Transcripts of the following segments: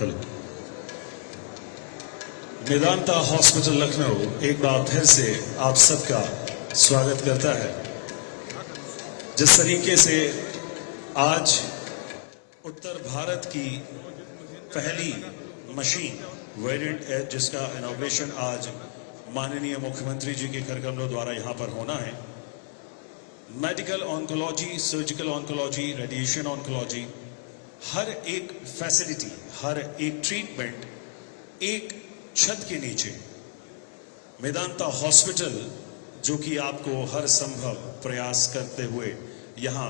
Hello. Medanta hospital Lucknow एक बार फिर से आप सबका स्वागत करता है। जिस तरीके से आज उत्तर भारत की पहली मशीन वेरिएंट एज जिसका इनॉग्रेशन आज माननीय मुख्यमंत्री जी के कर कमलों द्वारा यहां पर होना है। Medical oncology, surgical oncology, radiation oncology, हर एक फैसिलिटी, हर एक ट्रीटमेंट एक छत के नीचे मेदांता हॉस्पिटल, जो कि आपको हर संभव प्रयास करते हुए यहां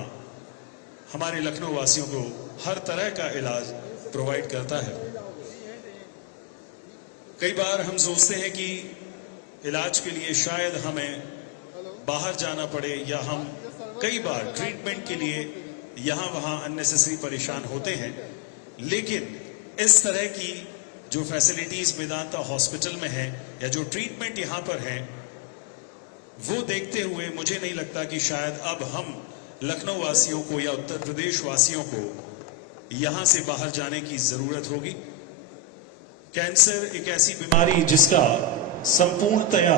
हमारे लखनऊ वासियों को हर तरह का इलाज प्रोवाइड करता है। कई बार हम सोचते हैं कि इलाज के लिए शायद हमें बाहर जाना पड़े, या हम कई बार ट्रीटमेंट के लिए यहां वहां अननेसेसरी परेशान होते हैं, लेकिन इस तरह की जो फैसिलिटीज मेदांता हॉस्पिटल में है या जो ट्रीटमेंट यहां पर है, वो देखते हुए मुझे नहीं लगता कि शायद अब हम लखनऊ वासियों को या उत्तर प्रदेश वासियों को यहां से बाहर जाने की जरूरत होगी। कैंसर एक ऐसी बीमारी जिसका संपूर्णतया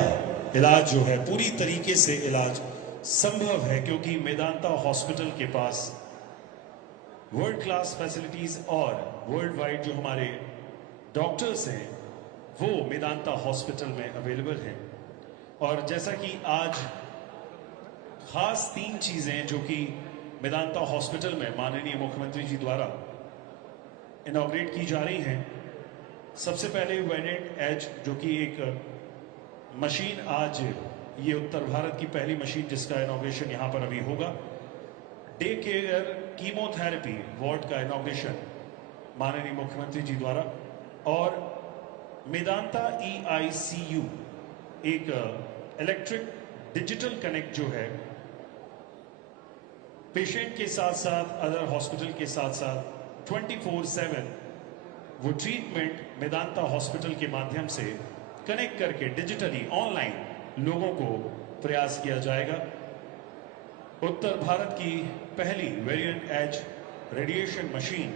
इलाज जो है, पूरी तरीके से इलाज संभव है, क्योंकि मेदांता हॉस्पिटल के पास वर्ल्ड क्लास फैसिलिटीज और वर्ल्ड वाइड जो हमारे डॉक्टर्स हैं वो मेदांता हॉस्पिटल में अवेलेबल हैं। और जैसा कि आज खास 3 चीजें जो कि मेदांता हॉस्पिटल में माननीय मुख्यमंत्री जी द्वारा इनॉग्रेट की जा रही हैं। सबसे पहले वेरिएंट एज, जो कि एक मशीन, आज ये उत्तर भारत की पहली मशीन जिसका इनॉग्रेशन यहां पर अभी होगा। डे केयर कीमोथेरेपी वार्ड का इनॉग्रेशन माननीय मुख्यमंत्री जी द्वारा, और मेदांता EICU, एक इलेक्ट्रिक डिजिटल कनेक्ट जो है पेशेंट के साथ साथ अदर हॉस्पिटल के साथ साथ 24/7 वो ट्रीटमेंट मेदांता हॉस्पिटल के माध्यम से कनेक्ट करके डिजिटली ऑनलाइन लोगों को प्रयास किया जाएगा। उत्तर भारत की पहली वेरिएंट एज रेडिएशन मशीन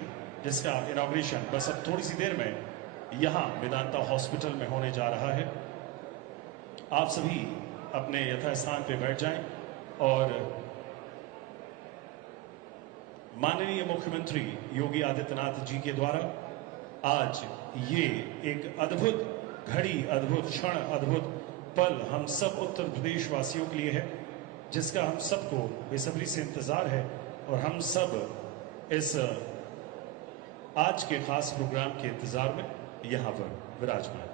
जिसका इनॉग्रेशन बस अब थोड़ी सी देर में यहां मेदांता हॉस्पिटल में होने जा रहा है। आप सभी अपने यथास्थान पे बैठ जाएं और माननीय मुख्यमंत्री योगी आदित्यनाथ जी के द्वारा आज ये एक अद्भुत घड़ी, अद्भुत क्षण, अद्भुत पल हम सब उत्तर प्रदेश वासियों के लिए है, जिसका हम सबको बेसब्री से इंतजार है। और हम सब इस आज के खास प्रोग्राम के इंतजार में यहां पर विराजमान।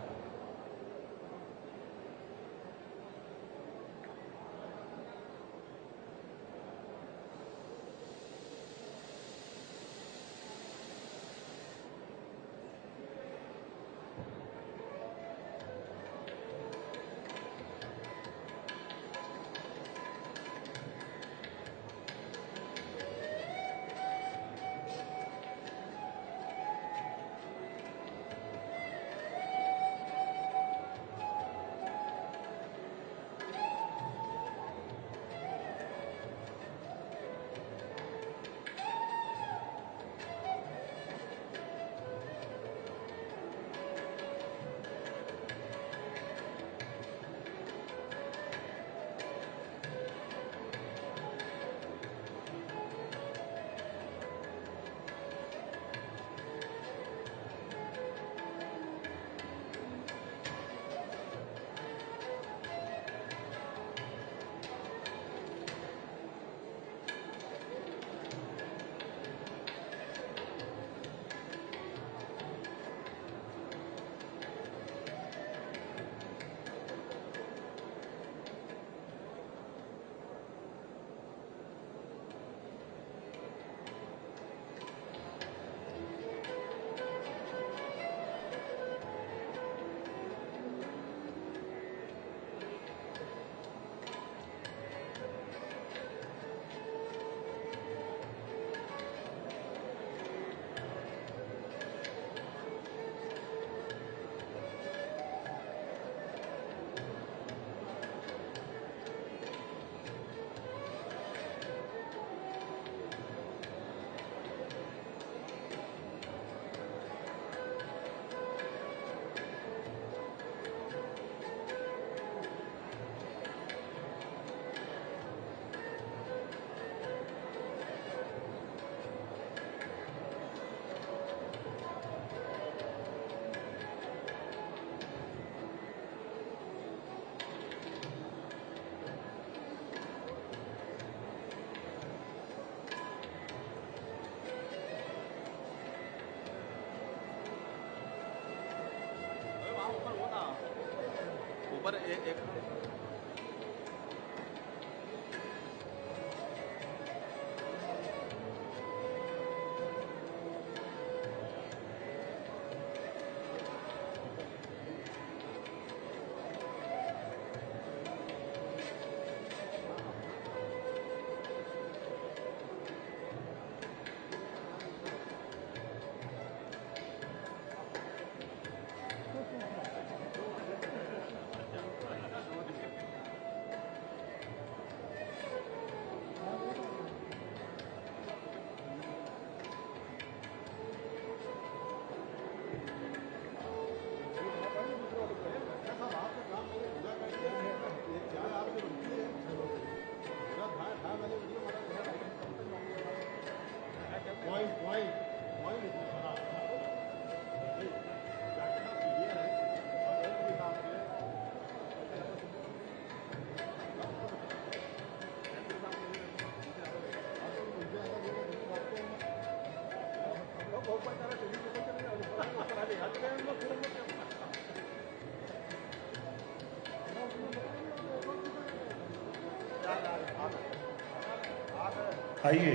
आइए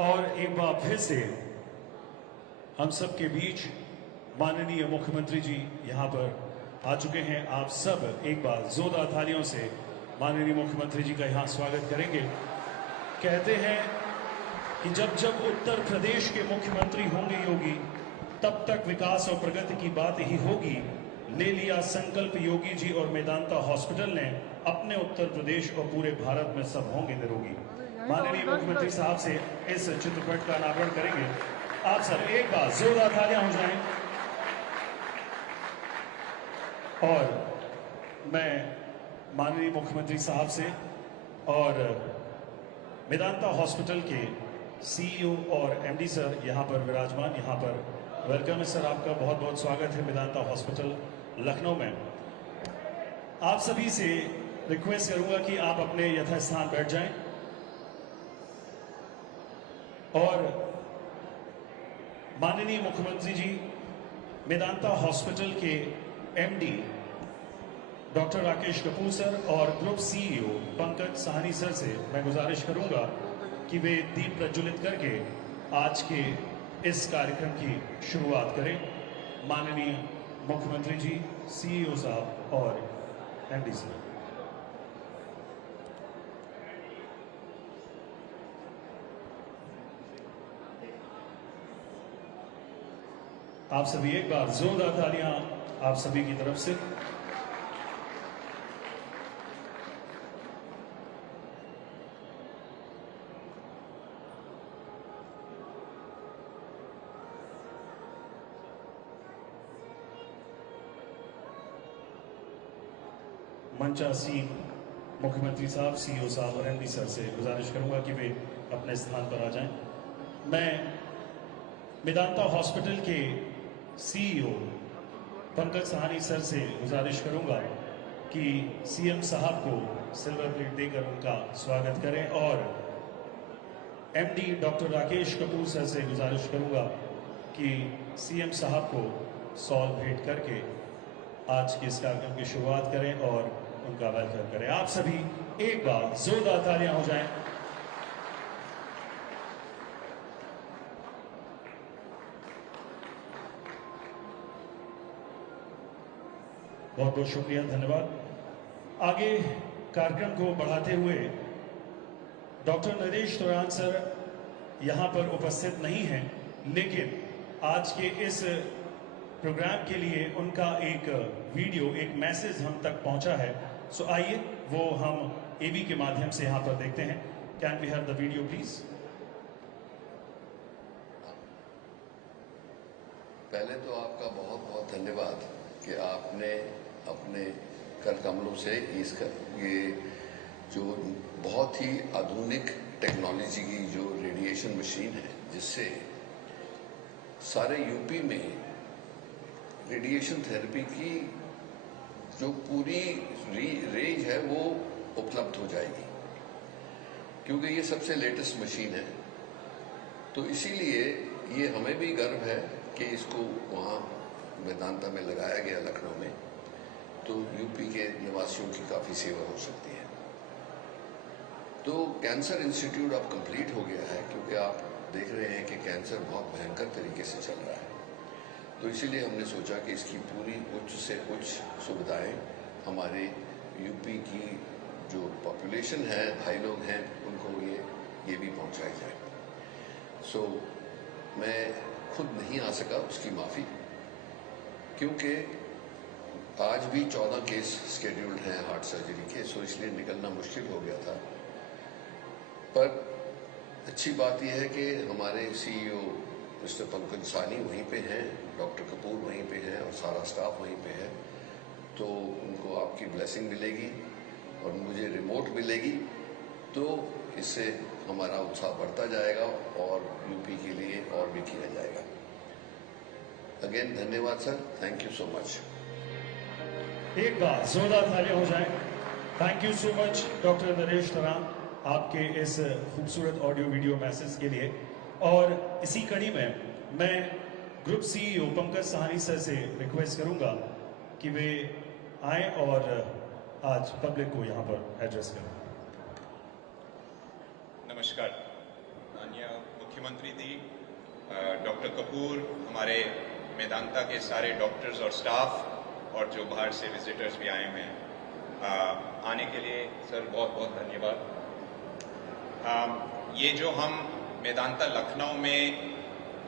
और एक बार फिर से हम सब के बीच माननीय मुख्यमंत्री जी यहाँ पर आ चुके हैं। आप सब एक बार जोरदार तालियों से माननीय मुख्यमंत्री जी का यहाँ स्वागत करेंगे। कहते हैं कि जब जब उत्तर प्रदेश के मुख्यमंत्री होंगे योगी, तब तक विकास और प्रगति की बात ही होगी। ले लिया संकल्प योगी जी और मेदांता हॉस्पिटल ने, अपने उत्तर प्रदेश और पूरे भारत में सब होंगे निरोगी। माननीय मुख्यमंत्री साहब से इस चित्रपट का अनावरण करेंगे। आप सब एक बार जोरदार तालियां हो जाएं। और मैं माननीय मुख्यमंत्री साहब से और मेदांता हॉस्पिटल के सीईओ और एमडी सर यहाँ पर विराजमान, यहाँ पर वेलकम है सर, आपका बहुत बहुत स्वागत है मेदांता हॉस्पिटल लखनऊ में। आप सभी से रिक्वेस्ट करूंगा कि आप अपने यथास्थान बैठ जाएं और माननीय मुख्यमंत्री जी मेदांता हॉस्पिटल के MD doctor Rakesh Kapoor sir और group CEO Pankaj Sahni sir से मैं गुजारिश करूंगा कि वे दीप प्रज्वलित करके आज के इस कार्यक्रम की शुरुआत करें। माननीय मुख्यमंत्री जी, सीईओ साहब और एमडी सर। आप सभी एक बार जोरदार तालियां आप सभी की तरफ से। मंचासीन मुख्यमंत्री साहब, सीईओ साहब और एमडी सर से गुजारिश करूंगा कि वे अपने स्थान पर आ जाएं। मैं मेदांता हॉस्पिटल के सीईओ पंकज साहनी सर से गुजारिश करूंगा कि सीएम साहब को सिल्वर प्लेट देकर उनका स्वागत करें और MD doctor Rakesh Kapoor sir से गुजारिश करूंगा कि सीएम साहब को सॉल भेंट करके आज के इस कार्यक्रम की शुरुआत करें और उनका वेलकम करें। आप सभी एक बार जोरदार तालियां हो जाएं। बहुत बहुत शुक्रिया, धन्यवाद। आगे कार्यक्रम को बढ़ाते हुए डॉक्टर नरेश तोरान सर यहाँ पर उपस्थित नहीं हैं, लेकिन आज के इस प्रोग्राम के लिए उनका एक वीडियो, एक मैसेज हम तक पहुंचा है। सो आइए वो हम एवी के माध्यम से यहाँ पर देखते हैं। Can we have the video please? पहले तो आपका बहुत बहुत धन्यवाद कि आपने अपने कर कमलों से ये जो बहुत ही आधुनिक टेक्नोलॉजी की जो रेडिएशन मशीन है, जिससे सारे यूपी में रेडिएशन थेरेपी की जो पूरी रेंज है वो उपलब्ध हो जाएगी, क्योंकि ये सबसे लेटेस्ट मशीन है। तो इसीलिए ये हमें भी गर्व है कि इसको वहाँ मेदांता में लगाया गया, लखनऊ में। तो यूपी के निवासियों की काफ़ी सेवा हो सकती है। तो कैंसर इंस्टीट्यूट अब कंप्लीट हो गया है, क्योंकि आप देख रहे हैं कि कैंसर बहुत भयंकर तरीके से चल रहा है। तो इसीलिए हमने सोचा कि इसकी पूरी उच्च से उच्च सुविधाएं हमारे यूपी की जो पॉपुलेशन है, 2.5 लोग हैं, उनको ये भी पहुंचाई जाए। सो मैं खुद नहीं आ सका, उसकी माफ़ी, क्योंकि आज भी 14 केस स्केड्यूल्ड हैं हार्ट सर्जरी के, सो इसलिए निकलना मुश्किल हो गया था। पर अच्छी बात यह है कि हमारे CEO मिस्टर पंकज सानी वहीं पे हैं, डॉक्टर कपूर वहीं पे हैं और सारा स्टाफ वहीं पे है। तो उनको आपकी ब्लेसिंग मिलेगी और मुझे रिमोट मिलेगी, तो इससे हमारा उत्साह बढ़ता जाएगा और यूपी के लिए और भी किया जाएगा। अगेन धन्यवाद sir, thank you so much. एक बार जोरदार तालियां हो जाए। Thank you so much doctor Naresh Taram, आपके इस खूबसूरत ऑडियो वीडियो मैसेज के लिए। और इसी कड़ी में मैं group CEO Pankaj Sahni sir से रिक्वेस्ट करूंगा कि वे आए और आज पब्लिक को यहाँ पर एड्रेस करें। नमस्कार माननीय मुख्यमंत्री जी, डॉक्टर कपूर, हमारे मेदांता के सारे डॉक्टर्स और स्टाफ और जो बाहर से विजिटर्स भी आए हुए हैं, आने के लिए सर बहुत बहुत धन्यवाद। ये जो हम मेदांता लखनऊ में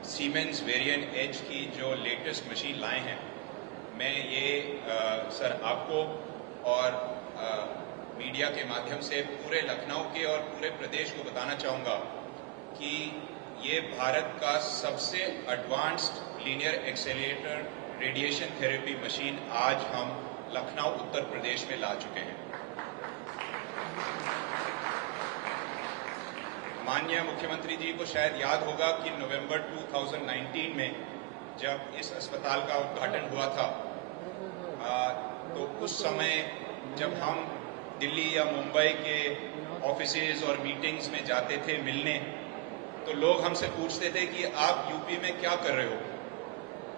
सीमेंस वेरिएंट एज की जो लेटेस्ट मशीन लाए हैं, मैं ये सर आपको और मीडिया के माध्यम से पूरे लखनऊ के और पूरे प्रदेश को बताना चाहूँगा कि ये भारत का सबसे advanced linear accelerator radiation therapy machine आज हम लखनऊ उत्तर प्रदेश में ला चुके हैं। माननीय मुख्यमंत्री जी को शायद याद होगा कि नवंबर 2019 में जब इस अस्पताल का उद्घाटन हुआ था, तो उस समय जब हम दिल्ली या मुंबई के ऑफिसेज और मीटिंग्स में जाते थे मिलने, तो लोग हमसे पूछते थे कि आप यूपी में क्या कर रहे हो?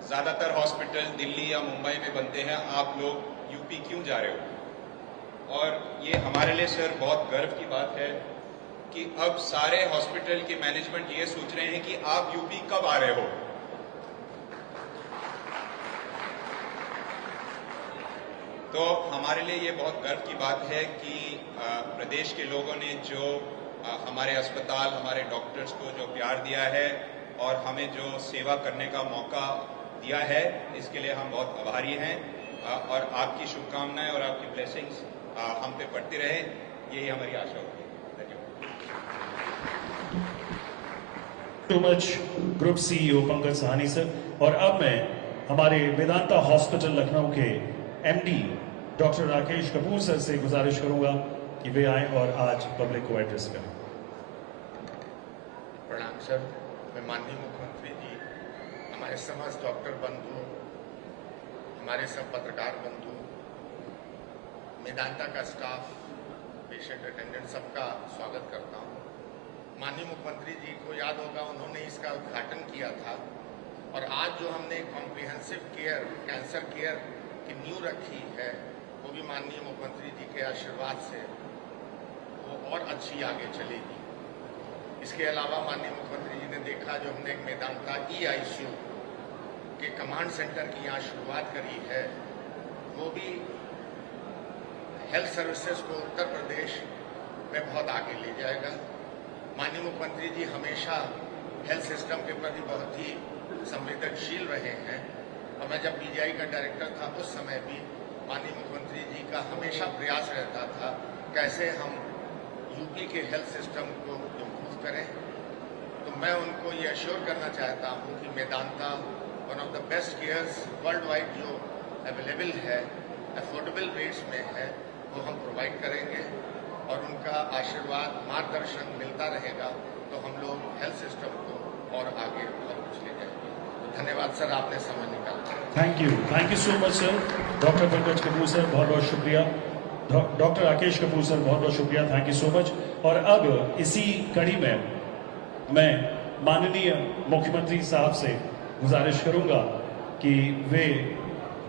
ज़्यादातर हॉस्पिटल दिल्ली या मुंबई में बनते हैं, आप लोग यूपी क्यों जा रहे हो? और ये हमारे लिए सर बहुत गर्व की बात है कि अब सारे हॉस्पिटल के मैनेजमेंट ये सोच रहे हैं कि आप यूपी कब आ रहे हो। तो हमारे लिए ये बहुत गर्व की बात है कि प्रदेश के लोगों ने जो हमारे अस्पताल, हमारे डॉक्टर्स को जो प्यार दिया है और हमें जो सेवा करने का मौका दिया है, इसके लिए हम बहुत आभारी हैं। और आपकी शुभकामनाएं और आपकी ब्लेसिंग्स हम पे पड़ती रहे, यही हमारी आशा होगी। Too much group CEO Pankaj Sahni sir. और अब मैं हमारे वेदांता हॉस्पिटल लखनऊ के MD doctor Rakesh Kapoor sir से गुजारिश करूंगा कि वे आए और आज पब्लिक को एड्रेस करें। प्रणाम सर। मैं माननीय मुख्यमंत्री जी, हमारे समस्त डॉक्टर बंधु, हमारे सब पत्रकार बंधु, मेदांता का स्टाफ, पेशेंट अटेंडेंट, सबका स्वागत करता हूं। माननीय मुख्यमंत्री जी को याद होगा, उन्होंने इसका उद्घाटन किया था और आज जो हमने कॉम्प्रिहेंसिव केयर, कैंसर केयर की नींव रखी है, वो भी माननीय मुख्यमंत्री जी के आशीर्वाद से वो और अच्छी आगे चलेगी। इसके अलावा माननीय मुख्यमंत्री जी ने देखा, जो हमने एक मेदांता EICU के कमांड सेंटर की यहाँ शुरुआत करी है, वो भी हेल्थ सर्विसेज को उत्तर प्रदेश में बहुत आगे ले जाएगा। माननीय मुख्यमंत्री जी हमेशा हेल्थ सिस्टम के प्रति बहुत ही संवेदनशील रहे हैं और मैं जब PGI का डायरेक्टर था, उस समय भी माननीय मुख्यमंत्री जी का हमेशा प्रयास रहता था कैसे हम यूपी के हेल्थ सिस्टम को इम्प्रूव करें। तो मैं उनको ये अश्योर करना चाहता हूँ कि Medanta one of the best cares world wide जो अवेलेबल है, अफोर्डेबल रेट्स में है, वो हम प्रोवाइड करेंगे और उनका आशीर्वाद, मार्गदर्शन मिलता रहेगा तो हम लोग हेल्थ सिस्टम को और आगे बहुत कुछ ले जाएंगे। तो धन्यवाद सर, आपने समय निकाला। Thank you so much sir. Doctor Pankaj Kapoor sir बहुत बहुत शुक्रिया। डॉक्टर राकेश कपूर सर बहुत बहुत शुक्रिया, थैंक यू सो मच। और अब इसी कड़ी में मैं माननीय मुख्यमंत्री साहब से गुजारिश करूंगा कि वे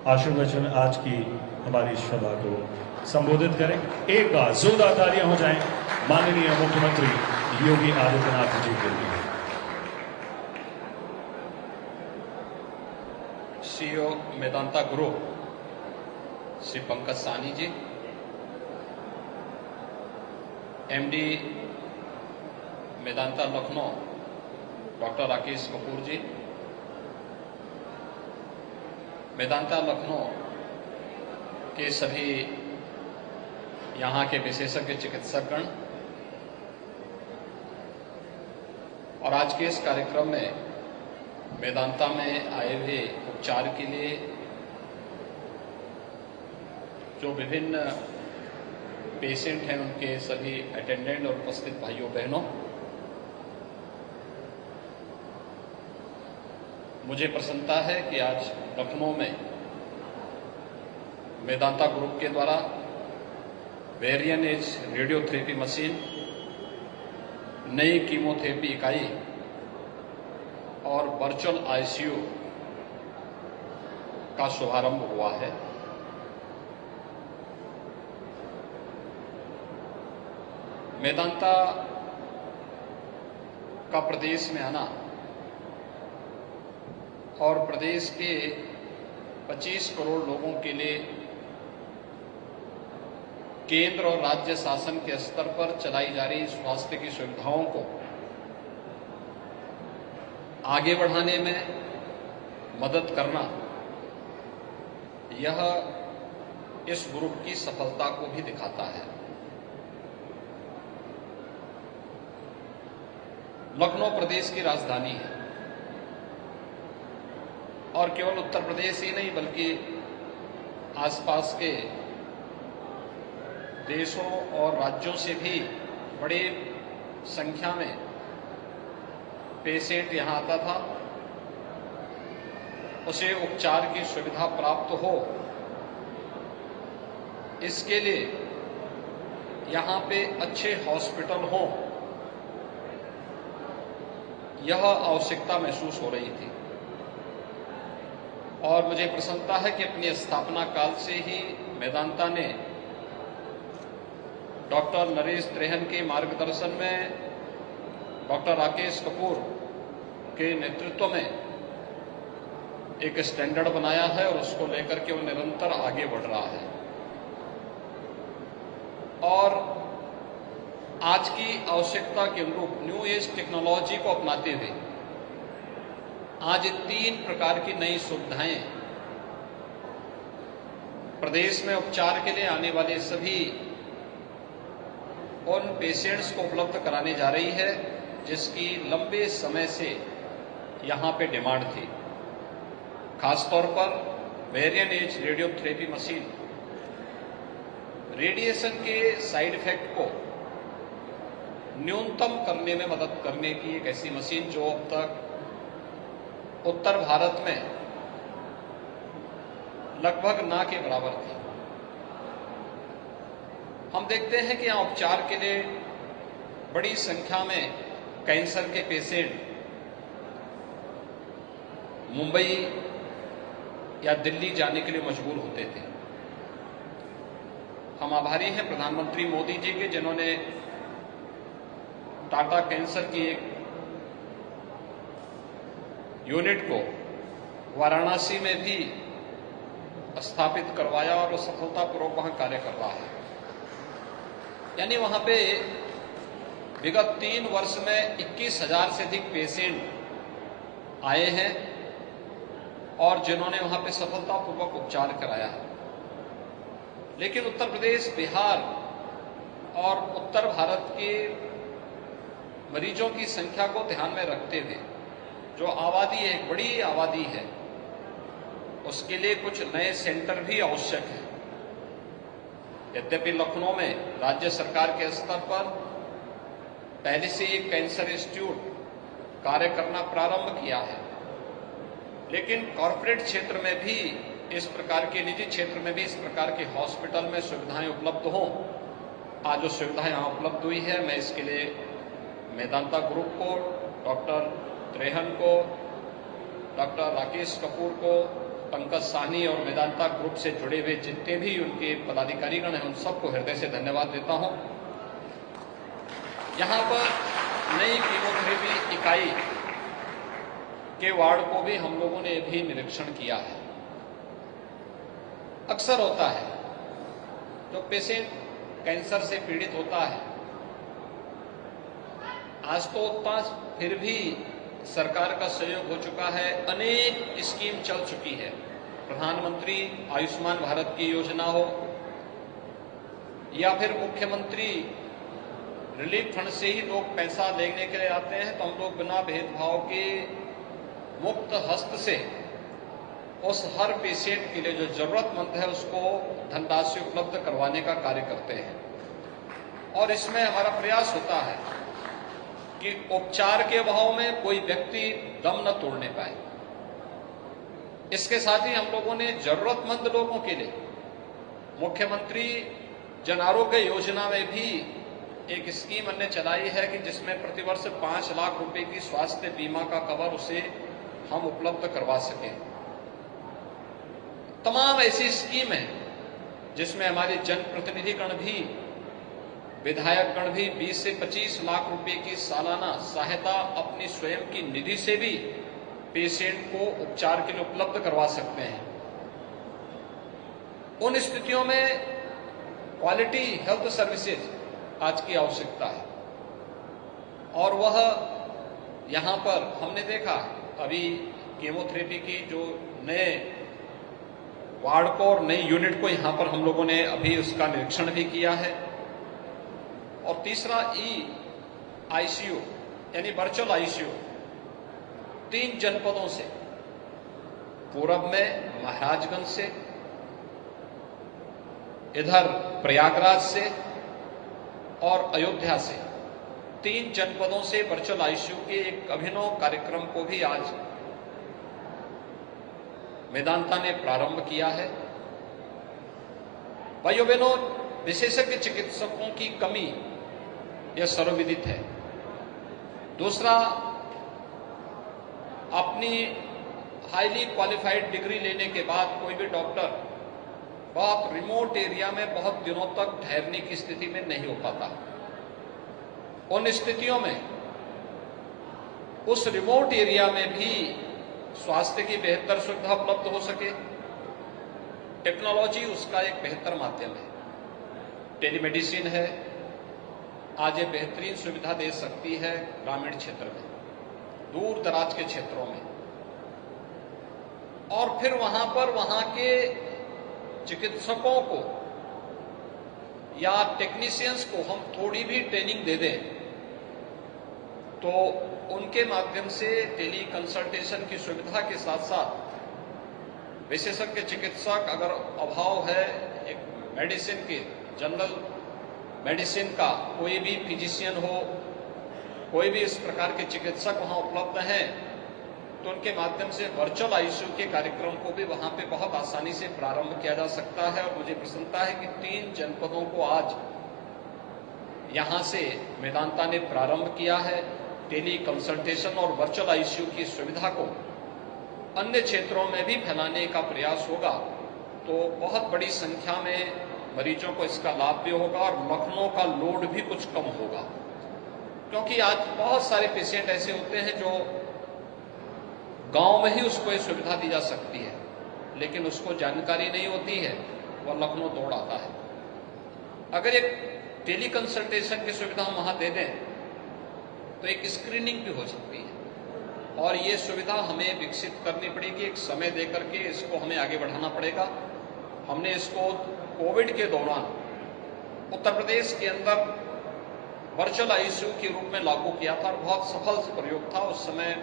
आशीर्वचन आज की हमारी इस सभा को संबोधित करें। एक बार जोरदार तालियां हो जाएं माननीय मुख्यमंत्री योगी आदित्यनाथ जी के लिए। CEO Medanta group Shri Pankaj Sahni ji, MD Medanta Lucknow doctor Rakesh Kapoor जी, मेदांता लखनऊ के सभी यहाँ के विशेषज्ञ चिकित्सकगण और आज के इस कार्यक्रम में मेदांता में आए हुए उपचार के लिए जो विभिन्न पेशेंट हैं उनके सभी अटेंडेंट और उपस्थित भाइयों बहनों, मुझे प्रसन्नता है कि आज लखनऊ में मेदांता ग्रुप के द्वारा वेरिएंट एज रेडियोथेरेपी मशीन, नई कीमोथेरेपी इकाई और वर्चुअल आईसीयू का शुभारंभ हुआ है। मेदांता का प्रदेश में आना और प्रदेश के 25 करोड़ लोगों के लिए केंद्र और राज्य शासन के स्तर पर चलाई जा रही स्वास्थ्य की सुविधाओं को आगे बढ़ाने में मदद करना, यह इस ग्रुप की सफलता को भी दिखाता है। लखनऊ प्रदेश की राजधानी है और केवल उत्तर प्रदेश ही नहीं बल्कि आसपास के देशों और राज्यों से भी बड़ी संख्या में पेशेंट यहाँ आता था। उसे उपचार की सुविधा प्राप्त हो, इसके लिए यहाँ पे अच्छे हॉस्पिटल हों, यह आवश्यकता महसूस हो रही थी। और मुझे प्रसन्नता है कि अपनी स्थापना काल से ही मेदांता ने डॉक्टर नरेश त्रेहन के मार्गदर्शन में डॉक्टर राकेश कपूर के नेतृत्व में एक स्टैंडर्ड बनाया है और उसको लेकर के वो निरंतर आगे बढ़ रहा है। और आज की आवश्यकता के अनुरूप न्यू एज टेक्नोलॉजी को अपनाते हुए आज 3 प्रकार की नई सुविधाएं प्रदेश में उपचार के लिए आने वाले सभी उन पेशेंट्स को उपलब्ध कराने जा रही है जिसकी लंबे समय से यहाँ पे डिमांड थी। खासतौर पर variant as radiotherapy machine radiation के साइड इफेक्ट को न्यूनतम करने में मदद करने की एक ऐसी मशीन जो अब तक उत्तर भारत में लगभग ना के बराबर थी। हम देखते हैं कि यहाँ उपचार के लिए बड़ी संख्या में कैंसर के पेशेंट मुंबई या दिल्ली जाने के लिए मजबूर होते थे। हम आभारी हैं प्रधानमंत्री मोदी जी के, जिन्होंने टाटा कैंसर की एक यूनिट को वाराणसी में भी स्थापित करवाया और वो सफलतापूर्वक वहां कार्य कर रहा है। यानी वहां पे विगत 3 वर्ष में 21,000 से अधिक पेशेंट आए हैं और जिन्होंने वहां पे सफलतापूर्वक उपचार कराया है। लेकिन उत्तर प्रदेश, बिहार और उत्तर भारत के मरीजों की संख्या को ध्यान में रखते हुए जो आबादी है, एक बड़ी आबादी है, उसके लिए कुछ नए सेंटर भी आवश्यक है। यद्यपि लखनऊ में राज्य सरकार के स्तर पर पहले से एक कैंसर इंस्टीट्यूट कार्य करना प्रारंभ किया है, लेकिन कॉरपोरेट क्षेत्र में भी इस प्रकार के, निजी क्षेत्र में भी इस प्रकार के हॉस्पिटल में सुविधाएं उपलब्ध हों। आज जो सुविधाएं यहाँ उपलब्ध हुई है, मैं इसके लिए मेदांता ग्रुप को, डॉक्टर त्रेहन को, डॉक्टर राकेश कपूर को पंकज साहनी और वेदांता ग्रुप से जुड़े हुए जितने भी उनके पदाधिकारीगण हैं, उन सबको हृदय से धन्यवाद देता हूं। यहां पर नई कीमोथेरेपी इकाई के वार्ड को भी हम लोगों ने भी निरीक्षण किया है। अक्सर होता है जो पेशेंट कैंसर से पीड़ित होता है, आज तो उतना फिर भी सरकार का सहयोग हो चुका है, अनेक स्कीम चल चुकी है। प्रधानमंत्री आयुष्मान भारत की योजना हो या फिर मुख्यमंत्री रिलीफ फंड से ही लोग पैसा लेने के लिए आते हैं, तो हम लोग बिना भेदभाव के मुक्त हस्त से उस हर पेशेंट के लिए जो जरूरतमंद है उसको धनराशि उपलब्ध करवाने का कार्य करते हैं। और इसमें हमारा प्रयास होता है कि उपचार के अभाव में कोई व्यक्ति दम न तोड़ने पाए। इसके साथ ही हम लोगों ने जरूरतमंद लोगों के लिए मुख्यमंत्री जन आरोग्य योजना में भी एक स्कीम हमने चलाई है कि जिसमें प्रतिवर्ष 5 लाख रुपए की स्वास्थ्य बीमा का कवर उसे हम उपलब्ध करवा सकें। तमाम ऐसी स्कीम है जिसमें हमारे जनप्रतिनिधिगण भी, विधायकगण भी 20 से 25 लाख रुपए की सालाना सहायता अपनी स्वयं की निधि से भी पेशेंट को उपचार के लिए उपलब्ध करवा सकते हैं। उन स्थितियों में क्वालिटी हेल्थ सर्विसेज आज की आवश्यकता है और वह यहां पर हमने देखा अभी कीमोथेरेपी की जो नए वार्ड को और नई यूनिट को यहां पर हम लोगों ने अभी उसका निरीक्षण भी किया है। और तीसरा आईसीयू यानी वर्चुअल आईसीयू 3 जनपदों से, पूरब में महाराजगंज से, इधर प्रयागराज से और अयोध्या से, 3 जनपदों से वर्चुअल आईसीयू के एक अभिनव कार्यक्रम को भी आज वेदांता ने प्रारंभ किया है। भाइयों बहनों, विशेषज्ञ चिकित्सकों की कमी यह सर्वविदित है। दूसरा, अपनी हाईली क्वालिफाइड डिग्री लेने के बाद कोई भी डॉक्टर बहुत रिमोट एरिया में बहुत दिनों तक ठहरने की स्थिति में नहीं हो पाता। उन स्थितियों में उस रिमोट एरिया में भी स्वास्थ्य की बेहतर सुविधा उपलब्ध हो सके, टेक्नोलॉजी उसका एक बेहतर माध्यम है। टेलीमेडिसिन है, आज ये बेहतरीन सुविधा दे सकती है ग्रामीण क्षेत्र में, दूर दराज के क्षेत्रों में। और फिर वहां पर वहां के चिकित्सकों को या टेक्नीशियंस को हम थोड़ी भी ट्रेनिंग दे दें तो उनके माध्यम से टेली कंसल्टेशन की सुविधा के साथ साथ विशेषज्ञ चिकित्सक अगर अभाव है, एक मेडिसिन के जनरल मेडिसिन का कोई भी फिजिशियन हो, कोई भी इस प्रकार के चिकित्सक वहां उपलब्ध हैं, तो उनके माध्यम से वर्चुअल आईसीयू के कार्यक्रम को भी वहां पे बहुत आसानी से प्रारंभ किया जा सकता है। और मुझे प्रसन्नता है कि 3 जनपदों को आज यहां से वेदांता ने प्रारंभ किया है। टेली कंसल्टेशन और वर्चुअल आईसीयू की सुविधा को अन्य क्षेत्रों में भी फैलाने का प्रयास होगा तो बहुत बड़ी संख्या में मरीजों को इसका लाभ भी होगा और लखनऊ का लोड भी कुछ कम होगा। क्योंकि आज बहुत सारे पेशेंट ऐसे होते हैं जो गांव में ही उसको ये सुविधा दी जा सकती है, लेकिन उसको जानकारी नहीं होती है, वह लखनऊ दौड़ आता है। अगर एक टेली कंसल्टेशन की सुविधा हम वहां दे दें तो एक स्क्रीनिंग भी हो सकती है और ये सुविधा हमें विकसित करनी पड़ेगी, एक समय दे करके इसको हमें आगे बढ़ाना पड़ेगा। हमने इसको कोविड के दौरान उत्तर प्रदेश के अंदर वर्चुअल आईसीयू के रूप में लागू किया था और बहुत सफल प्रयोग था। उस समय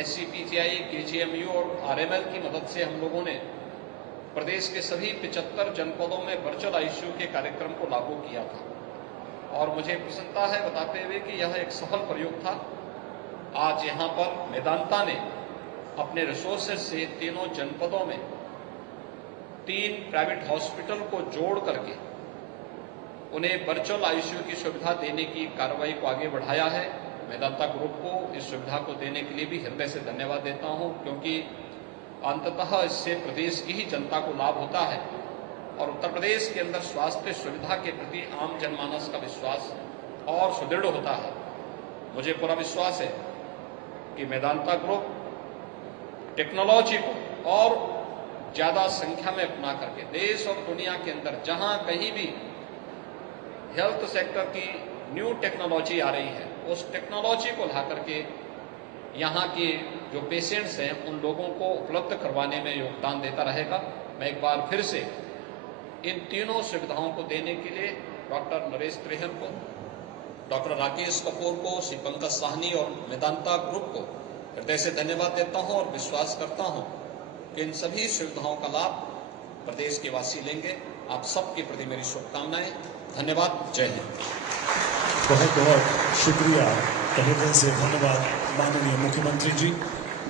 SCPCI, KGMU और RML की मदद से हम लोगों ने प्रदेश के सभी 75 जनपदों में वर्चुअल आईसीयू के कार्यक्रम को लागू किया था और मुझे प्रसन्नता है बताते हुए कि यह एक सफल प्रयोग था। आज यहाँ पर वेदांता ने अपने रिसोर्सेज से तीनों जनपदों में 3 प्राइवेट हॉस्पिटल को जोड़ करके उन्हें वर्चुअल आईसीयू की सुविधा देने की कार्रवाई को आगे बढ़ाया है। वेदांता ग्रुप को इस सुविधा को देने के लिए भी हृदय से धन्यवाद देता हूं, क्योंकि अंततः इससे प्रदेश की ही जनता को लाभ होता है और उत्तर प्रदेश के अंदर स्वास्थ्य सुविधा के प्रति आम जनमानस का विश्वास और सुदृढ़ होता है। मुझे पूरा विश्वास है कि मेदांता ग्रुप टेक्नोलॉजी को और ज़्यादा संख्या में अपना करके देश और दुनिया के अंदर जहां कहीं भी हेल्थ सेक्टर की न्यू टेक्नोलॉजी आ रही है, उस टेक्नोलॉजी को ला करके यहाँ के जो पेशेंट्स हैं उन लोगों को उपलब्ध करवाने में योगदान देता रहेगा। मैं एक बार फिर से इन तीनों सुविधाओं को देने के लिए डॉक्टर नरेश त्रेहन को, डॉक्टर राकेश कपूर को, श्री पंकज साहनी और मेदांता ग्रुप को हृदय से धन्यवाद देता हूं और विश्वास करता हूं कि इन सभी सुविधाओं का लाभ प्रदेश के वासी लेंगे। आप सबके प्रति मेरी शुभकामनाएं। धन्यवाद। जय हिंद। बहुत बहुत शुक्रिया, तहे दिल से धन्यवाद माननीय मुख्यमंत्री जी।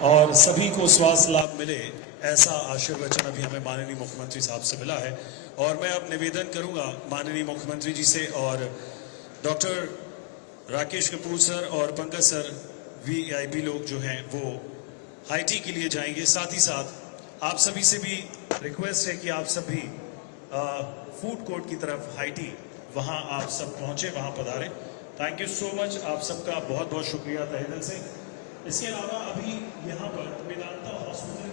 और सभी को स्वास्थ्य लाभ मिले, ऐसा आशीर्वचन अभी हमें माननीय मुख्यमंत्री साहब से मिला है। और मैं अब निवेदन करूंगा माननीय मुख्यमंत्री जी से और डॉक्टर राकेश कपूर सर और पंकज सर वीआईपी लोग जो हैं वो हाईटी के लिए जाएंगे। साथ ही साथ आप सभी से भी रिक्वेस्ट है कि आप सभी फूड कोर्ट की तरफ हाईटी वहां आप सब पहुंचे, वहां पधारें। थैंक यू सो मच, आप सबका बहुत बहुत शुक्रिया तहे दिल से। इसके अलावा अभी यहाँ पर मेदांता हॉस्पिटल